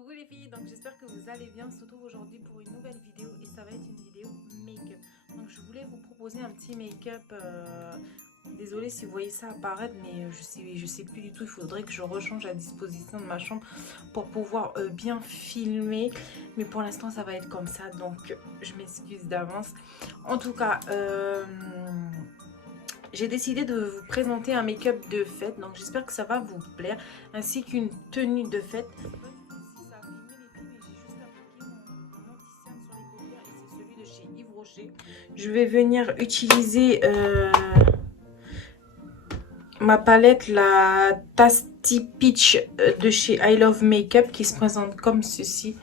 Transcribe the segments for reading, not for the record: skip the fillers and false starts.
Coucou les filles, donc j'espère que vous allez bien. On se retrouve aujourd'hui pour une nouvelle vidéo et ça va être une vidéo make-up. Donc je voulais vous proposer un petit make-up. Désolée si vous voyez ça apparaître, mais je sais plus du tout. Il faudrait que je rechange la disposition de ma chambre pour pouvoir bien filmer. Mais pour l'instant ça va être comme ça, donc je m'excuse d'avance. En tout cas, j'ai décidé de vous présenter un make-up de fête, donc j'espère que ça va vous plaire, ainsi qu'une tenue de fête. Yves Rocher. Je vais venir utiliser ma palette, la Tasty Peach de chez I Love Makeup, qui se présente comme ceci,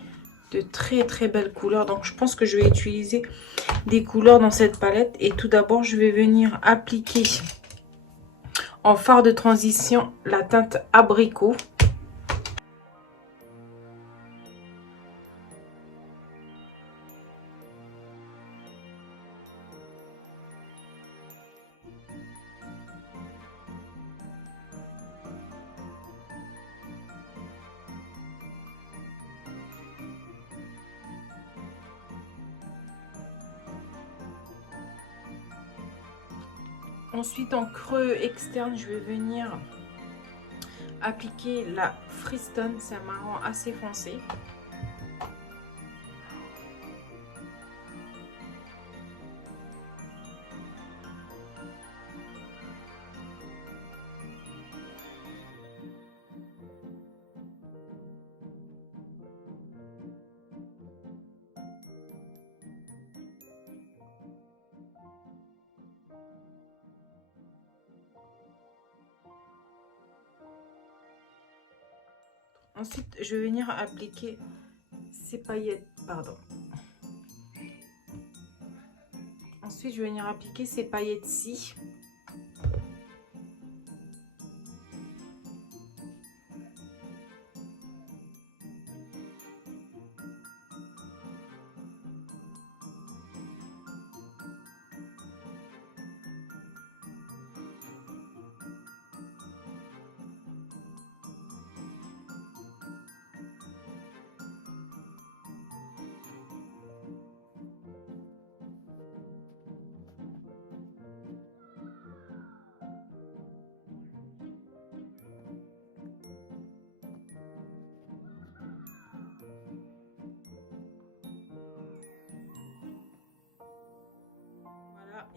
de très très belles couleurs. Donc je pense que je vais utiliser des couleurs dans cette palette. Et tout d'abord, je vais venir appliquer en fard de transition la teinte abricot. Ensuite, en creux externe, je vais venir appliquer la Freestone. C'est un marron assez foncé. Ensuite, je vais venir appliquer ces paillettes, pardon. Ensuite, je vais venir appliquer ces paillettes-ci.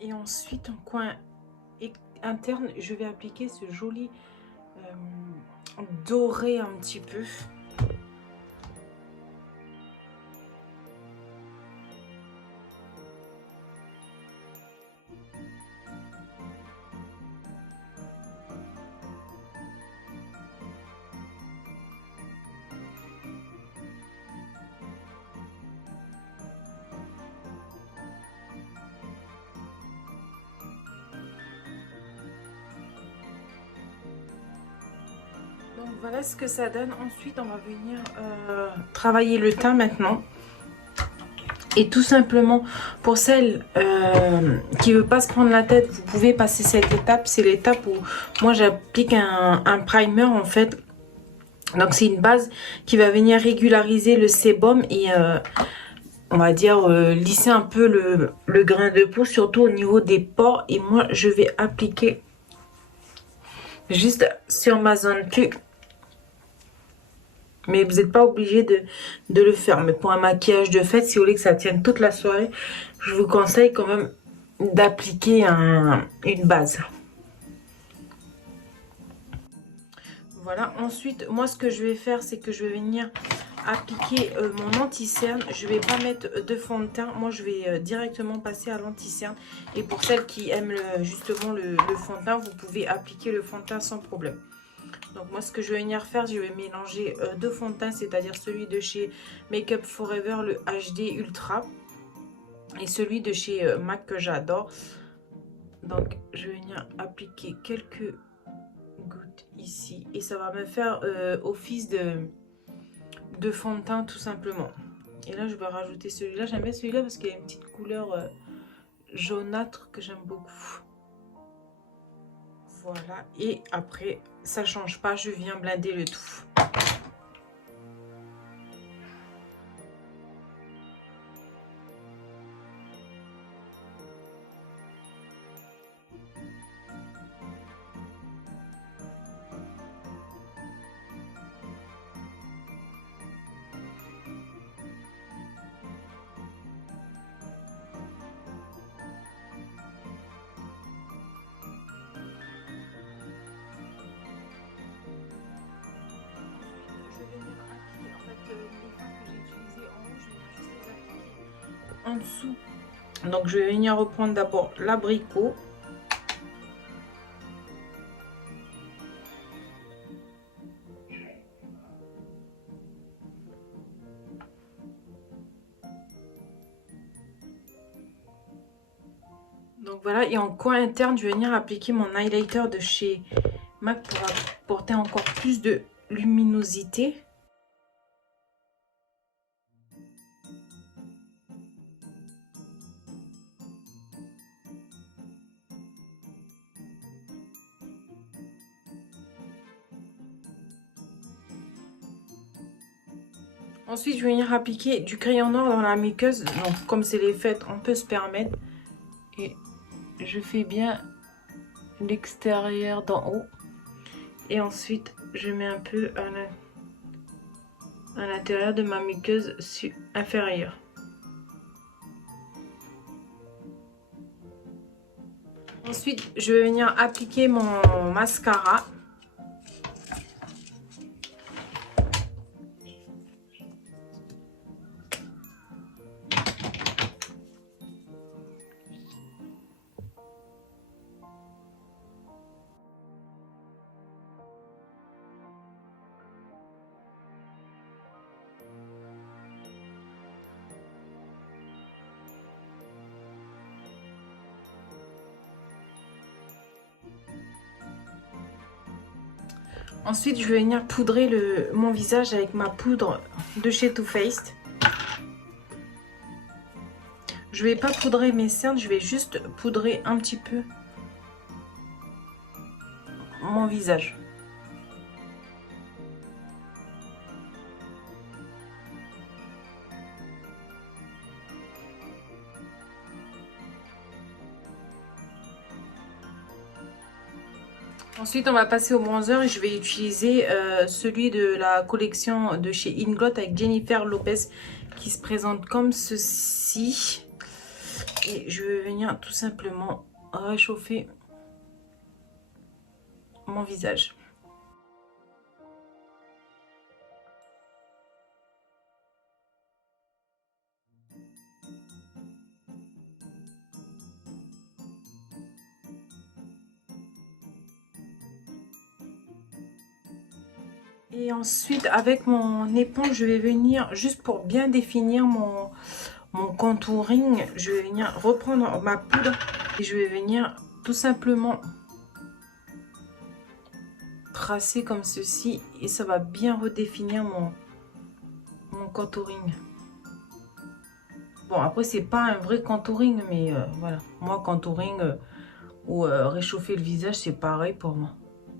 Et ensuite, en coin interne, je vais appliquer ce joli doré un petit peu. Donc voilà ce que ça donne. Ensuite, on va venir travailler le teint maintenant. Et tout simplement, pour celles qui ne veulent pas se prendre la tête, vous pouvez passer cette étape. C'est l'étape où moi j'applique un primer en fait. Donc c'est une base qui va venir régulariser le sébum et on va dire lisser un peu le grain de peau, surtout au niveau des pores. Et moi je vais appliquer juste sur ma zone Q. Mais vous n'êtes pas obligé de le faire. Mais pour un maquillage de fête, si vous voulez que ça tienne toute la soirée, je vous conseille quand même d'appliquer une base. Voilà, ensuite, moi ce que je vais faire, c'est que je vais venir appliquer mon anti-cerne. Je ne vais pas mettre de fond de teint. Moi, je vais directement passer à l'anti-cerne. Et pour celles qui aiment justement le fond de teint, vous pouvez appliquer le fond de teint sans problème. Donc moi ce que je vais venir faire, je vais mélanger deux fonds de teint, c'est-à-dire celui de chez Make Up Forever, le HD Ultra, et celui de chez MAC que j'adore. Donc je vais venir appliquer quelques gouttes ici et ça va me faire office de fond de teint tout simplement. Et là je vais rajouter celui-là, j'aime bien celui-là parce qu'il y a une petite couleur jaunâtre que j'aime beaucoup. Voilà, et après ça change pas, je viens blinder le tout. en dessous. Donc je vais venir reprendre d'abord l'abricot. Donc voilà, et en coin interne, je vais venir appliquer mon highlighter de chez MAC pour apporter encore plus de luminosité. Ensuite, je vais venir appliquer du crayon noir dans la muqueuse. Donc, comme c'est les fêtes, on peut se permettre. Et je fais bien l'extérieur d'en haut. Et ensuite, je mets un peu à l'intérieur de ma muqueuse inférieure. Ensuite, je vais venir appliquer mon mascara. Ensuite, je vais venir poudrer mon visage avec ma poudre de chez Too Faced. Je vais pas poudrer mes cernes, je vais juste poudrer un petit peu mon visage. Ensuite, on va passer au bronzer et je vais utiliser celui de la collection de chez Inglot avec Jennifer Lopez qui se présente comme ceci. Et je vais venir tout simplement réchauffer mon visage. Et ensuite, avec mon éponge, je vais venir, juste pour bien définir mon contouring, je vais venir reprendre ma poudre et je vais venir tout simplement tracer comme ceci. Et ça va bien redéfinir mon contouring. Bon, après, c'est pas un vrai contouring, mais voilà. Moi, contouring ou réchauffer le visage, c'est pareil pour moi.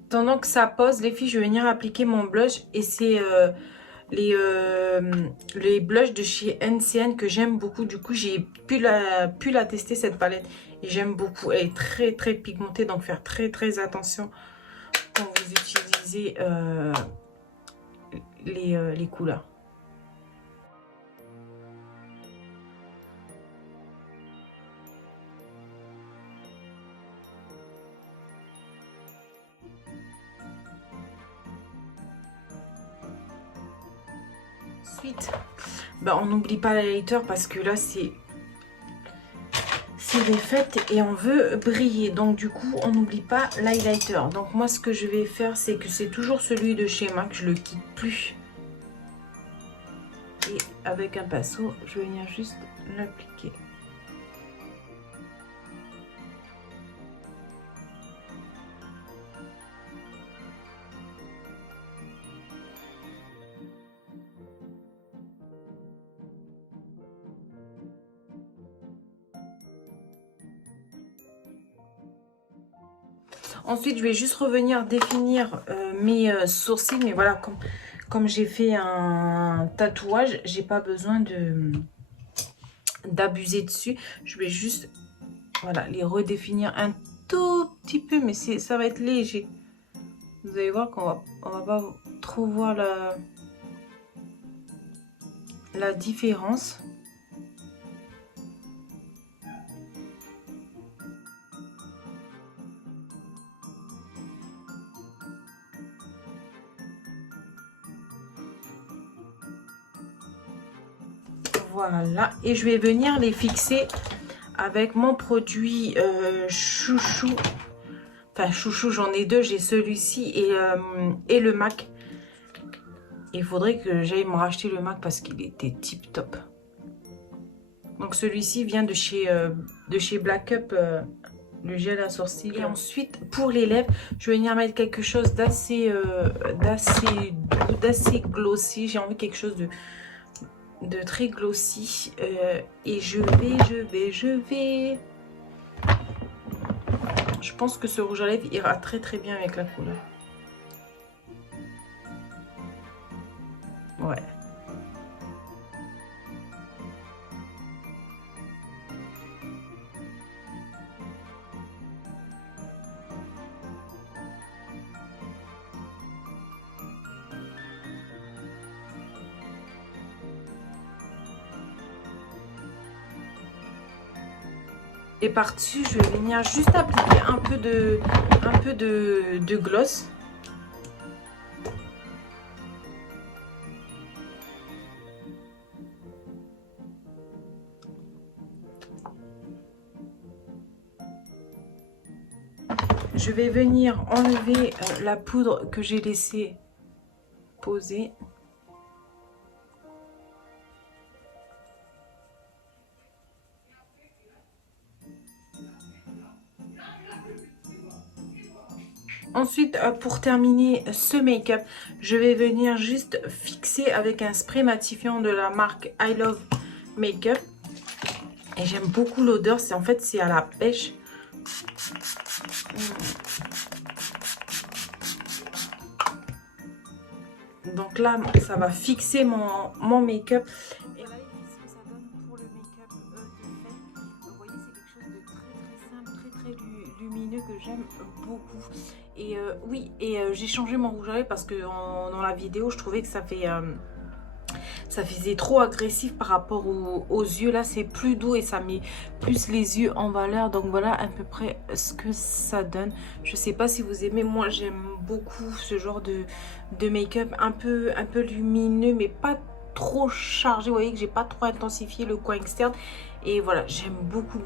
Pendant que ça pose, les filles, je vais venir appliquer mon blush. Et c'est les blushs de chez NCN que j'aime beaucoup. Du coup, j'ai pu la tester, cette palette. Et j'aime beaucoup. Elle est très, très pigmentée. Donc, faire très, très attention quand vous utilisez les couleurs. Ensuite, ben, on n'oublie pas l'highlighter parce que là, c'est les fêtes et on veut briller. Donc, du coup, on n'oublie pas l'highlighter. Donc, moi, ce que je vais faire, c'est que c'est toujours celui de chez MAC. Je le quitte plus. Et avec un pinceau, je vais venir juste l'appliquer. Ensuite, je vais juste revenir définir mes sourcils. Mais voilà, comme j'ai fait un tatouage, j'ai pas besoin d'abuser dessus. Je vais juste voilà, les redéfinir un tout petit peu. Mais ça va être léger. Vous allez voir qu'on va pas trop voir la différence. Voilà. Et je vais venir les fixer avec mon produit chouchou. Enfin, chouchou, j'en ai deux. J'ai celui-ci et le MAC. Il faudrait que j'aille me racheter le MAC parce qu'il était tip top. Donc celui-ci vient de chez Black Up, le gel à sourcils. Et ensuite, pour les lèvres, je vais venir mettre quelque chose d'assez glossy. J'ai envie de quelque chose de très glossy. Et je vais... Je pense que ce rouge à lèvres ira très très bien avec la couleur. Ouais. Et par-dessus, je vais venir juste appliquer un peu de gloss. Je vais venir enlever la poudre que j'ai laissée poser. Ensuite, pour terminer ce make-up, je vais venir juste fixer avec un spray matifiant de la marque I Love Makeup. Et j'aime beaucoup l'odeur, c'est à la pêche. Donc là, ça va fixer mon make-up. Et là, ce que ça donne pour le make-up de fait. Vous voyez, c'est quelque chose de très simple, très lumineux que j'aime beaucoup. Et oui, j'ai changé mon rouge à lèvres parce que dans la vidéo, je trouvais que ça faisait trop agressif par rapport aux yeux. Là, c'est plus doux et ça met plus les yeux en valeur. Donc voilà à peu près ce que ça donne. Je sais pas si vous aimez. Moi, j'aime beaucoup ce genre de make-up un peu lumineux, mais pas trop chargé. Vous voyez que j'ai pas trop intensifié le coin externe. Et voilà, j'aime beaucoup.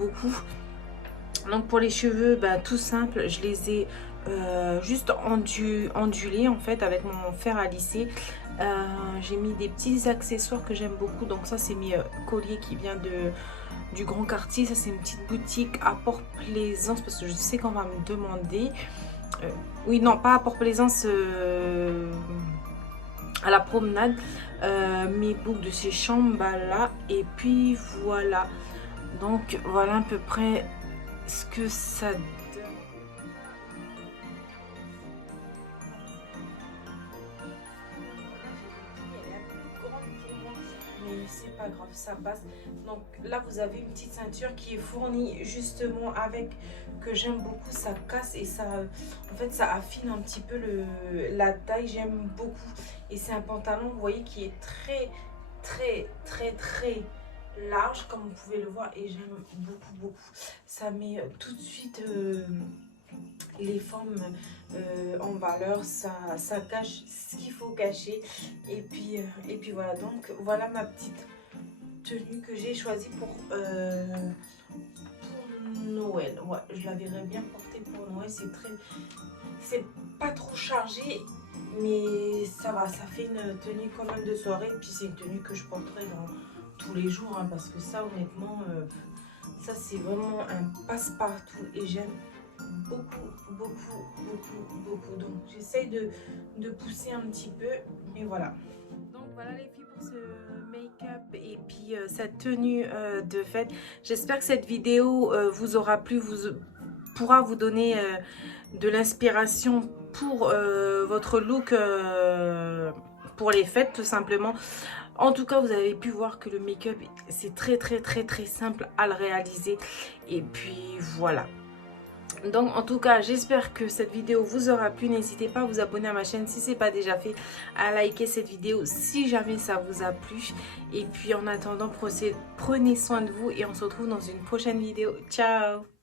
Donc pour les cheveux, bah, tout simple, je les ai juste ondulés en fait avec mon fer à lisser. J'ai mis des petits accessoires que j'aime beaucoup. Donc ça, c'est mes colliers qui vient du Grand Quartier. Ça, c'est une petite boutique à Port-Plaisance parce que je sais qu'on va me demander. Oui, non, pas à Port-Plaisance, à la promenade. Mes boucles de ces chambres là. Et puis voilà. Donc voilà à peu près ce que ça donne. Mais c'est pas grave, ça passe. Donc là, vous avez une petite ceinture qui est fournie justement avec, que j'aime beaucoup. Ça casse et ça, en fait, ça affine un petit peu la taille. J'aime beaucoup. Et c'est un pantalon, vous voyez, qui est très large, comme vous pouvez le voir. Et j'aime beaucoup. Ça met tout de suite les formes en valeur, ça cache ce qu'il faut cacher. Et puis voilà, donc voilà ma petite tenue que j'ai choisie pour Noël. Ouais, je la verrais bien porter pour Noël. C'est pas trop chargé, mais ça va, ça fait une tenue quand même de soirée. Et puis c'est une tenue que je porterai dans tous les jours, hein, parce que ça, honnêtement, ça c'est vraiment un passe-partout et j'aime beaucoup. Donc j'essaye de pousser un petit peu, mais voilà. Donc voilà les filles pour ce make-up et puis cette tenue de fête. J'espère que cette vidéo vous aura plu, pourra vous donner de l'inspiration pour votre look pour les fêtes tout simplement. En tout cas, vous avez pu voir que le make-up, c'est très simple à le réaliser. Et puis voilà. Donc en tout cas, j'espère que cette vidéo vous aura plu. N'hésitez pas à vous abonner à ma chaîne si ce n'est pas déjà fait, à liker cette vidéo si jamais ça vous a plu. Et puis en attendant, prenez soin de vous et on se retrouve dans une prochaine vidéo. Ciao!